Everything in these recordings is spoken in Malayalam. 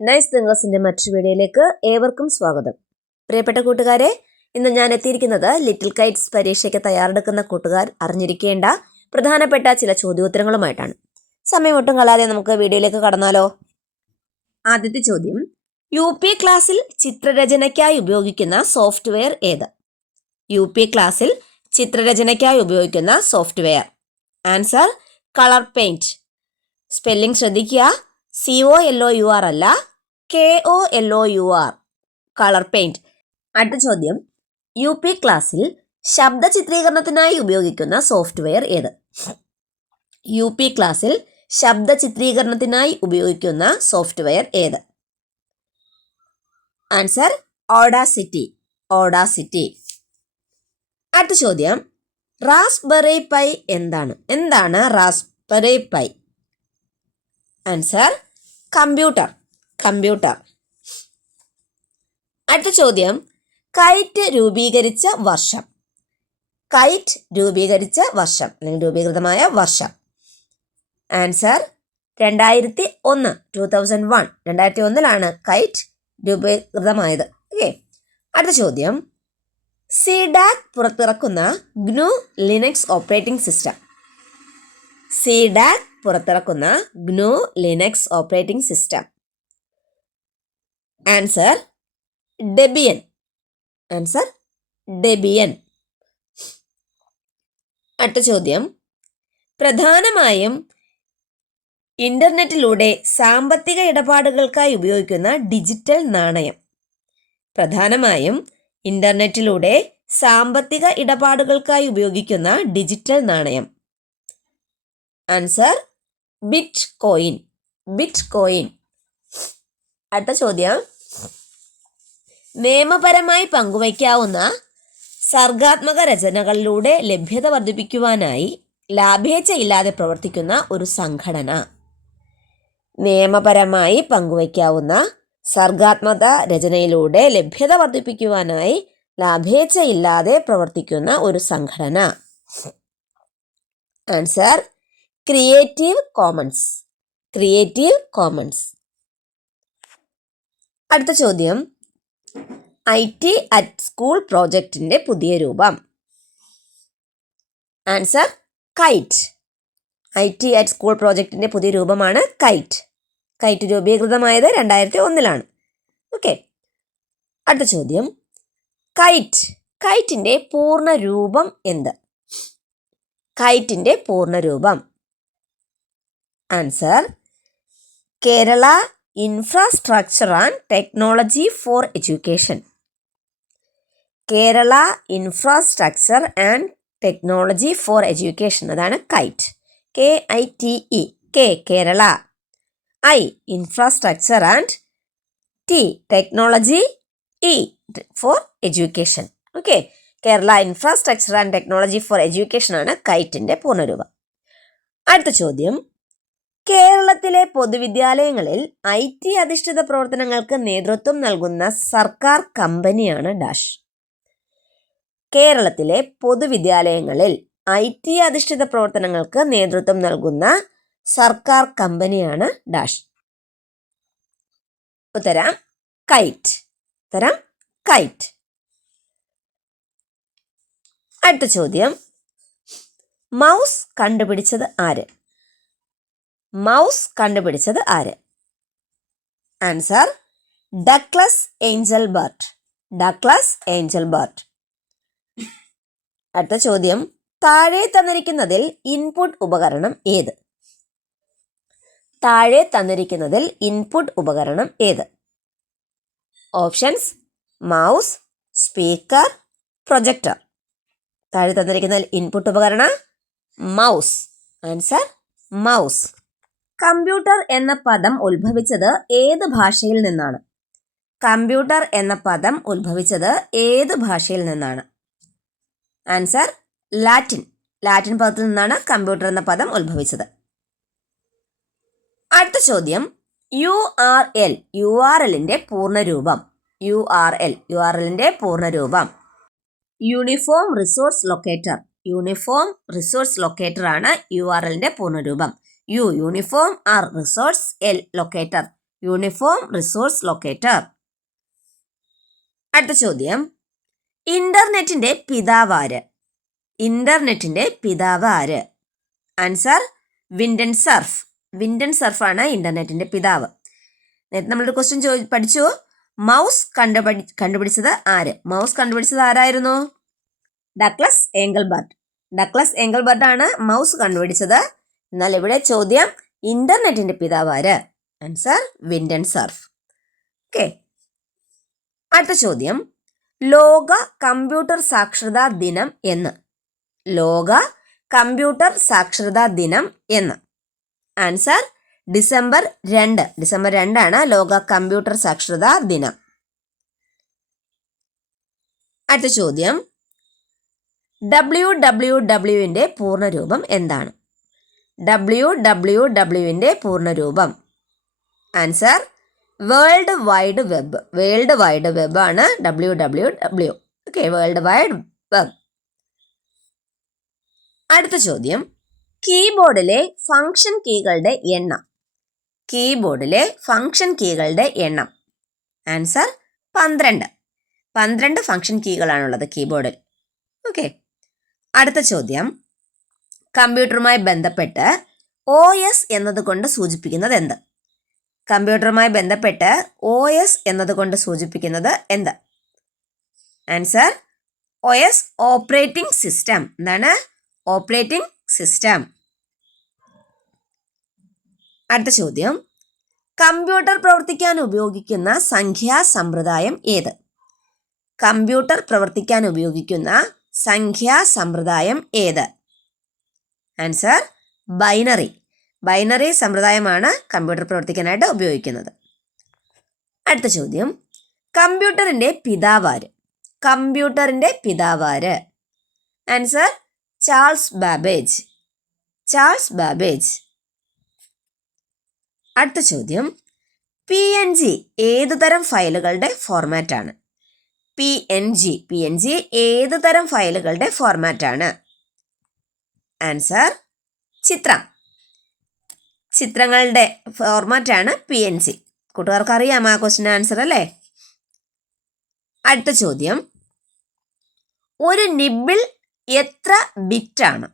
നൈസ് തിങ്കേഴ്സിന്റെ മറ്റൊരു വീഡിയോയിലേക്ക് ഏവർക്കും സ്വാഗതം. പ്രിയപ്പെട്ട കൂട്ടുകാരെ, ഇന്ന് ഞാൻ എത്തിയിരിക്കുന്നത് ലിറ്റിൽ കൈറ്റ്സ് പരീക്ഷയ്ക്ക് തയ്യാറെടുക്കുന്ന കൂട്ടുകാർ അറിഞ്ഞിരിക്കേണ്ട പ്രധാനപ്പെട്ട ചില ചോദ്യോത്തരങ്ങളുമായിട്ടാണ്. സമയം ഒട്ടും കളയാതെ നമുക്ക് വീഡിയോയിലേക്ക് കടന്നാലോ. ആദ്യത്തെ ചോദ്യം, UP ക്ലാസ്സിൽ ചിത്രരചനയ്ക്കായി ഉപയോഗിക്കുന്ന സോഫ്റ്റ്വെയർ ഏത്? UP ക്ലാസ്സിൽ ചിത്രരചനയ്ക്കായി ഉപയോഗിക്കുന്ന software. Answer colour paint. Spelling ശ്രദ്ധിക്കുക. COLOUR അല്ല, KOLOUR, കളർ പെയിന്റ്. അടുത്ത ചോദ്യം, UP ക്ലാസ്സിൽ ശബ്ദ ചിത്രീകരണത്തിനായി ഉപയോഗിക്കുന്ന സോഫ്റ്റ്വെയർ ഏത്? UP ക്ലാസ്സിൽ ശബ്ദ ചിത്രീകരണത്തിനായി ഉപയോഗിക്കുന്ന സോഫ്റ്റ്വെയർ ഏത്? Answer Audacity. അടുത്ത ചോദ്യം, റാസ്ബെറി പൈ എന്താണ് റാസ്ബെറി പൈ? Answer computer. അടുത്ത ചോദ്യം, കൈറ്റ് രൂപീകരിച്ച വർഷം അല്ലെങ്കിൽ രൂപീകൃതമായ വർഷം. ആൻസർ 2001. 2001 കൈറ്റ് രൂപീകൃതമായത്. ഓക്കെ. അടുത്ത ചോദ്യം, CDAC പുറത്തിറക്കുന്ന GNU Linux operating system. CDAC പുറത്തിറക്കുന്ന GNU Linux operating system. Answer Debian. അടുത്ത ചോദ്യം, പ്രധാനമായും ഇന്റർനെറ്റിലൂടെ സാമ്പത്തിക ഇടപാടുകൾക്കായി ഉപയോഗിക്കുന്ന ഡിജിറ്റൽ നാണയം. Answer bit coin. അടുത്ത ചോദ്യം, നിയമപരമായി പങ്കുവയ്ക്കാവുന്ന സർഗാത്മക രചനകളിലൂടെ ലഭ്യത വർദ്ധിപ്പിക്കുവാനായി ലാഭേച്ഛയില്ലാതെ പ്രവർത്തിക്കുന്ന ഒരു സംഘടന. നിയമപരമായി പങ്കുവയ്ക്കാവുന്ന സർഗാത്മക രചനയിലൂടെ ലഭ്യത വർദ്ധിപ്പിക്കുവാനായി ലാഭേച്ഛയില്ലാതെ പ്രവർത്തിക്കുന്ന ഒരു സംഘടന. Answer creative Commons. അടുത്ത ചോദ്യം, IT അറ്റ് സ്കൂൾ പ്രോജക്റ്റിന്റെ പുതിയ രൂപം. Answer KITE. IT at school പ്രോജക്റ്റിന്റെ പുതിയ രൂപമാണ് കൈറ്റ് രൂപീകൃതമായത് 2001. ഓക്കെ. അടുത്ത ചോദ്യം, കൈറ്റിന്റെ പൂർണ്ണ രൂപം എന്ത്? Answer Kerala infrastructure and technology for education. അതാണ് KITE. KITE, Kerala. I infrastructure and T technology, E for education. Okay. Kerala infrastructure and technology for education ആണ് കൈറ്റിന്റെ പൂർണ്ണരൂപം. അടുത്ത ചോദ്യം, കേരളത്തിലെ പൊതുവിദ്യാലയങ്ങളിൽ IT അധിഷ്ഠിത പ്രവർത്തനങ്ങൾക്ക് നേതൃത്വം നൽകുന്ന സർക്കാർ കമ്പനിയാണ് ഡാഷ്. കേരളത്തിലെ പൊതുവിദ്യാലയങ്ങളിൽ IT അധിഷ്ഠിത പ്രവർത്തനങ്ങൾക്ക് നേതൃത്വം നൽകുന്ന സർക്കാർ കമ്പനിയാണ് ഡാഷ്. ഉത്തരം കൈറ്റ്. അടുത്ത ചോദ്യം, മൗസ് കണ്ടുപിടിച്ചത് ആര്? Answer Douglas Angel ബർട്ട്. അടുത്ത ചോദ്യം, താഴെ തന്നിരിക്കുന്നതിൽ ഇൻപുട്ട് ഉപകരണം ഏത്? Options: mouse, speaker, projector. താഴെ തന്നിരിക്കുന്നതിൽ ഇൻപുട്ട് ഉപകരണം മൗസ്. Answer mouse. കമ്പ്യൂട്ടർ എന്ന പദം ഉത്ഭവിച്ചത് ഏത് ഭാഷയിൽ നിന്നാണ്? ആൻസർ ലാറ്റിൻ പദത്തിൽ നിന്നാണ് കമ്പ്യൂട്ടർ എന്ന പദം ഉത്ഭവിച്ചത്. അടുത്ത ചോദ്യം, URLന്റെ പൂർണ്ണരൂപം. യൂണിഫോം റിസോഴ്സ് ലൊക്കേറ്റർ ആണ് URLന്റെ പൂർണ്ണരൂപം. Uniform, resource, locator. Uniform resource locator. അടുത്ത ചോദ്യം, ഇന്റർനെറ്റിന്റെ പിതാവ് ആര്? ഇന്റർനെറ്റിന്റെ പിതാവ് ആര്? Answer Vinton Cerf. Vinton Cerf ആണ് ഇന്റർനെറ്റിന്റെ പിതാവ്. നേരത്തെ നമ്മളൊരു ക്വസ്റ്റ്യൻ പഠിച്ചു. മൗസ് കണ്ടുപിടിച്ചത് ആര്? മൗസ് കണ്ടുപിടിച്ചത് ആരായിരുന്നു? ഡഗ്ലസ് ഏംഗൽബർട്ട്. ഡഗ്ലസ് ഏംഗൽബർട്ട് ആണ് മൗസ് കണ്ടുപിടിച്ചത്. എന്നാൽ ഇവിടെ ചോദ്യം ഇന്റർനെറ്റിന്റെ പിതാവ് ആര്? Answer Vinton surf. ഓക്കെ. അടുത്ത ചോദ്യം, ലോക കമ്പ്യൂട്ടർ സാക്ഷരതാ ദിനം എന്ന്? ലോക കമ്പ്യൂട്ടർ സാക്ഷരതാ ദിനം എന്ന്? Answer December 2. ഡിസംബർ 2 ആണ് ലോക കമ്പ്യൂട്ടർ സാക്ഷരതാ ദിനം. അടുത്ത ചോദ്യം, WWWന്റെ പൂർണ്ണരൂപം എന്താണ്? WWWന്റെ പൂർണ്ണരൂപം? Answer world wide web. World wide web ആണ് WWW. Okay, world wide web. അടുത്ത ചോദ്യം, കീബോർഡിലെ ഫംഗ്ഷൻ കീകളുടെ എണ്ണം? കീബോർഡിലെ ഫംഗ്ഷൻ കീകളുടെ എണ്ണം? ആൻസർ 12. 12 ഫംഗ്ഷൻ കീകളാണുള്ളത് കീബോർഡിൽ. ഓക്കെ. അടുത്ത ചോദ്യം, കമ്പ്യൂട്ടറുമായി ബന്ധപ്പെട്ട് OS എന്നതുകൊണ്ട് സൂചിപ്പിക്കുന്നത് എന്ത്? കമ്പ്യൂട്ടറുമായി ബന്ധപ്പെട്ട് OS എന്നതുകൊണ്ട് സൂചിപ്പിക്കുന്നത് എന്ത്? Answer OS, operating system. എന്താണ്? Operating system. അടുത്ത ചോദ്യം, കമ്പ്യൂട്ടർ പ്രവർത്തിക്കാൻ ഉപയോഗിക്കുന്ന സംഖ്യാ സമ്പ്രദായം ഏത്? കമ്പ്യൂട്ടർ പ്രവർത്തിക്കാൻ ഉപയോഗിക്കുന്ന സംഖ്യാ സമ്പ്രദായം ഏത്? Answer binary. ബൈനറി സമ്പ്രദായമാണ് കമ്പ്യൂട്ടർ പ്രവർത്തിക്കാനായിട്ട് ഉപയോഗിക്കുന്നത്. അടുത്ത ചോദ്യം, കമ്പ്യൂട്ടറിന്റെ പിതാവാര്? കമ്പ്യൂട്ടറിന്റെ പിതാവാര്? Answer Charles Babbage. Charles Babbage. അടുത്ത ചോദ്യം, PNG ഏത് തരം ഫയലുകളുടെ ഫോർമാറ്റാണ്? PNG ഏത് തരം ഫയലുകളുടെ ഫോർമാറ്റാണ്? ആൻസർ ചിത്രം. ചിത്രങ്ങളുടെ ഫോർമാറ്റാണ് PNG. കൂട്ടുകാർക്ക് അറിയാം ആ ക്വസ്റ്റിൻ്റെ ആൻസർ അല്ലേ? അടുത്ത ചോദ്യം, ഒരു നിബിൾ എത്ര ബിറ്റാണ്?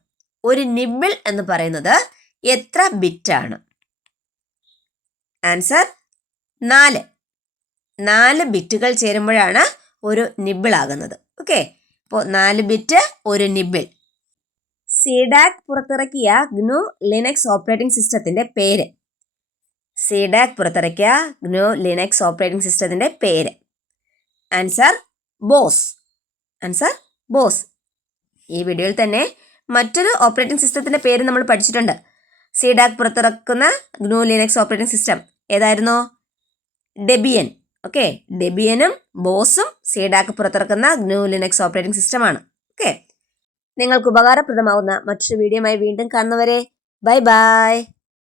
ഒരു നിബിൾ എന്ന് പറയുന്നത് എത്ര ബിറ്റാണ്? ആൻസർ 4. 4 ബിറ്റുകൾ ചേരുമ്പോഴാണ് ഒരു നിബിൾ ആകുന്നത്. ഓക്കെ, അപ്പോൾ 4 ബിറ്റ് ഒരു നിബിൾ. CDAC പുറത്തിറക്കിയ GNU ലിനക്സ് ഓപ്പറേറ്റിംഗ് സിസ്റ്റത്തിന്റെ പേര്? CDAC പുറത്തിറക്കിയ GNU ലിനക്സ് ഓപ്പറേറ്റിംഗ് സിസ്റ്റത്തിന്റെ പേര്? Answer boss. Answer boss. ഈ വീഡിയോയിൽ തന്നെ മറ്റൊരു ഓപ്പറേറ്റിംഗ് സിസ്റ്റത്തിന്റെ പേര് നമ്മൾ പഠിച്ചിട്ടുണ്ട്. CDAC പുറത്തിറക്കുന്ന GNU ലിനക്സ് ഓപ്പറേറ്റിംഗ് സിസ്റ്റം ഏതായിരുന്നു? ഡെബിയൻ. ഓക്കെ, ഡെബിയനും ബോസും CDAC പുറത്തിറക്കുന്ന GNU ലിനക്സ് ഓപ്പറേറ്റിംഗ് സിസ്റ്റമാണ്. ഓക്കെ, നിങ്ങൾക്ക് ഉപകാരപ്രദമാവുന്ന മറ്റൊരു വീഡിയോയുമായി വീണ്ടും കാണുന്നവരെ ബൈ ബൈ.